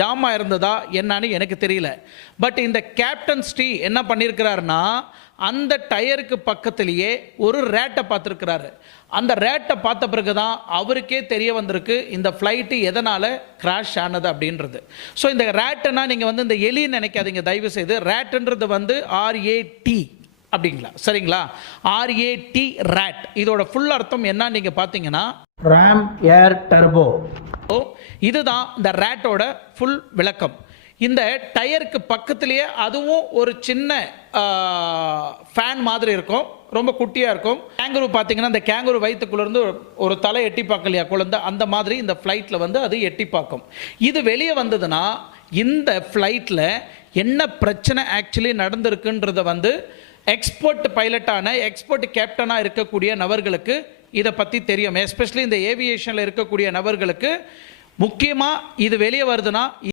ஜாமா இருந்ததா என்னன்னு எனக்கு தெரியல. பட் இந்த கேப்டன் ஸ்ரீ என்ன பண்ணியிருக்கிறாருன்னா, அந்த டயருக்கு பக்கத்திலேயே ஒரு ரேட்டை பார்த்துருக்கிறாரு. அந்த ரேட்டை பார்த்த பிறகு தான் அவருக்கே தெரிய வந்திருக்கு இந்த ஃப்ளைட்டு எதனால் கிராஷ் ஆனது அப்படின்றது. ஸோ இந்த ரேட்டுன்னா நீங்கள் வந்து இந்த எலின்னு நினைக்காதீங்க தயவு செய்து. ரேட்டுன்றது வந்து ஆர்ஏடி அப்படிங்களா, சரிங்களா? RAT rate. இதோட ஃபுல் அர்த்தம் என்ன நீங்கள் பார்த்தீங்கன்னா ராம் ஏர் டர்போ. இதுதான் இந்த ரேட்டோட ஃபுல் விளக்கம். இந்த டயருக்கு பக்கத்திலேயே அதுவும் ஒரு சின்ன ஃபேன் மாதிரி இருக்கும், ரொம்ப குட்டியாக இருக்கும். கேங்குரு பார்த்தீங்கன்னா இந்த கேங்குரு வயிற்றுக்குள்ளேருந்து ஒரு தலை எட்டி பார்க்கலையா குழந்தை, அந்த மாதிரி இந்த ஃப்ளைட்டில் வந்து அது எட்டி பார்க்கும். இது வெளியே வந்ததுன்னா இந்த ஃப்ளைட்டில் என்ன பிரச்சனை ஆக்சுவலி நடந்திருக்குன்றத வந்து எக்ஸ்பர்ட் பைலட்டான எக்ஸ்பர்ட் கேப்டனாக இருக்கக்கூடிய நபர்களுக்கு இதை பற்றி தெரியும். எஸ்பெஷலி இந்த ஏவியேஷனில் இருக்கக்கூடிய நபர்களுக்கு முக்கியமாக இது வெளியே வருதுன்னா